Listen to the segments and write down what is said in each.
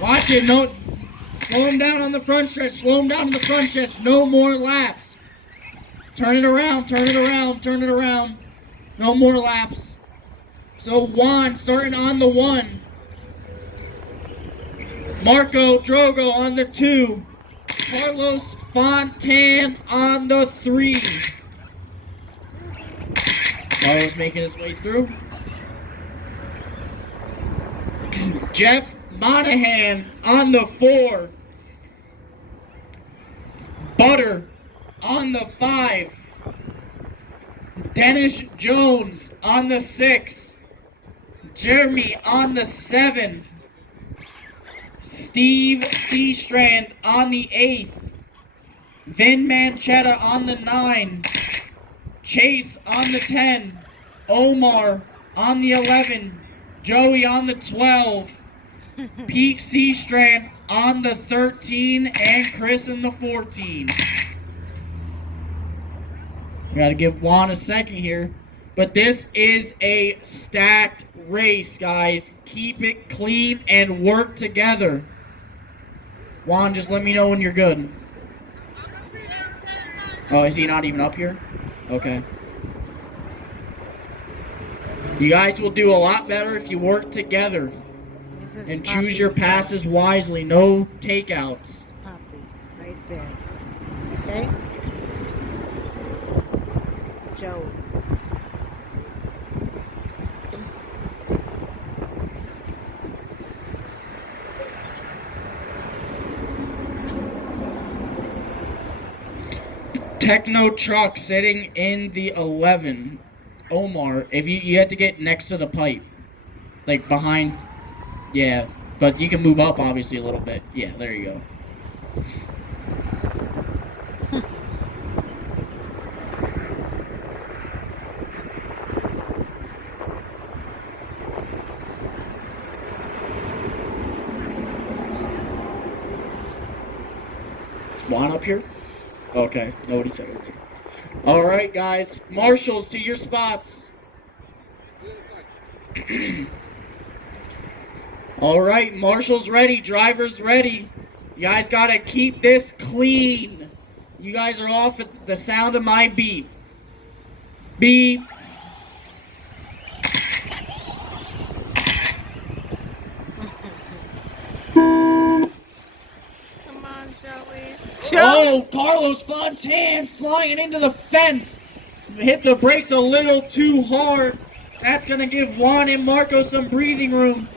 Watch it. No, slow him down on the front stretch. Slow him down on the front stretch. No more laps. Turn it around. Turn it around. Turn it around. No more laps. So Juan starting on the 1. Marco Drogo on the 2. Carlos Fontan on the 3. Carlos making his way through. Jeff Monahan on the 4. Butter on the 5. Dennis Jones on the 6. Jeremy on the 7. Steve Seastrand on the 8th. Vin Manchetta on the 9. Chase on the 10. Omar on the 11. Joey on the 12. Pete Seastrand on the 13. And Chris in the 14. We gotta give Juan a second here. But this is a stacked race, guys. Keep it clean and work together. Juan, just let me know when you're good. Oh, is he not even up here? Okay. You guys will do a lot better if you work together and choose your passes wisely. No takeouts. Poppy, right there. Okay? Joe. Techno Truck sitting in the 11. Omar, if you had to get next to the pipe. Like behind. Yeah, but you can move up obviously a little bit. Yeah, there you go. Juan up here? Okay, nobody said anything. All right, guys. Marshals, to your spots. All right, marshals ready. Drivers ready. You guys got to keep this clean. You guys are off at the sound of my beep. Beep. Oh, Carlos Fontan flying into the fence. Hit the brakes a little too hard. That's going to give Juan and Marco some breathing room.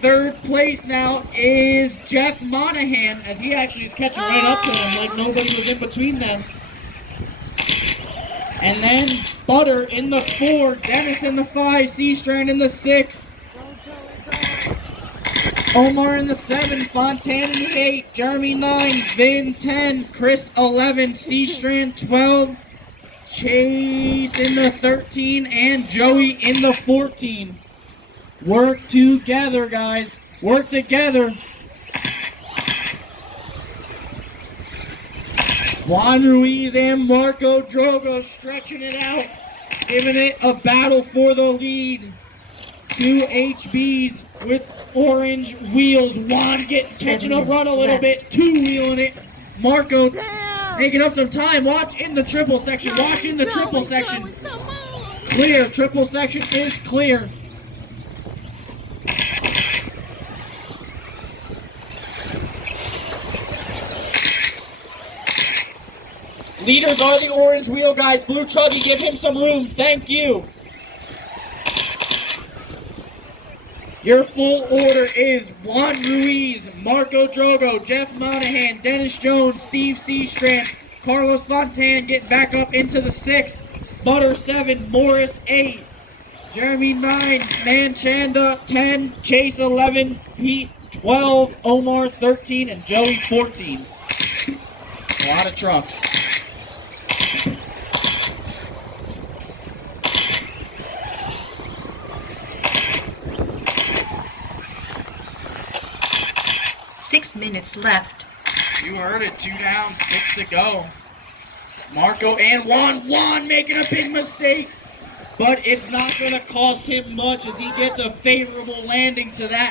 Third place now is Jeff Monahan, as he actually is catching right up to him like nobody was in between them. And then Butter in the 4, Dennis in the 5, Seastrand in the 6. Omar in the 7, Fontan in the 8, Jeremy 9, Vin 10, Chris 11, Seastrand 12, Chase in the 13, and Joey in the 14. Work together, guys. Work together. Juan Ruiz and Marco Drogo stretching it out, giving it a battle for the lead. 2 HBs with orange wheels. Juan catching a run a little bit, 2-wheeling it. Marco making up some time. Watch in the triple section. Watch in the triple section. Clear. Triple section is clear. Leaders are the orange wheel guys. Blue Truggy, give him some room. Thank you. Your full order is Juan Ruiz, Marco Drogo, Jeff Monahan, Dennis Jones, Steve Seastrand, Carlos Fontan getting back up into the 6, Butter 7, Morris 8, Jeremy 9, Manchanda 10, Chase 11, Pete 12, Omar 13, and Joey 14. A lot of trucks. Minutes left. You heard it. 2 down, 6 to go. Marco and Juan making a big mistake, but it's not going to cost him much as he gets a favorable landing to that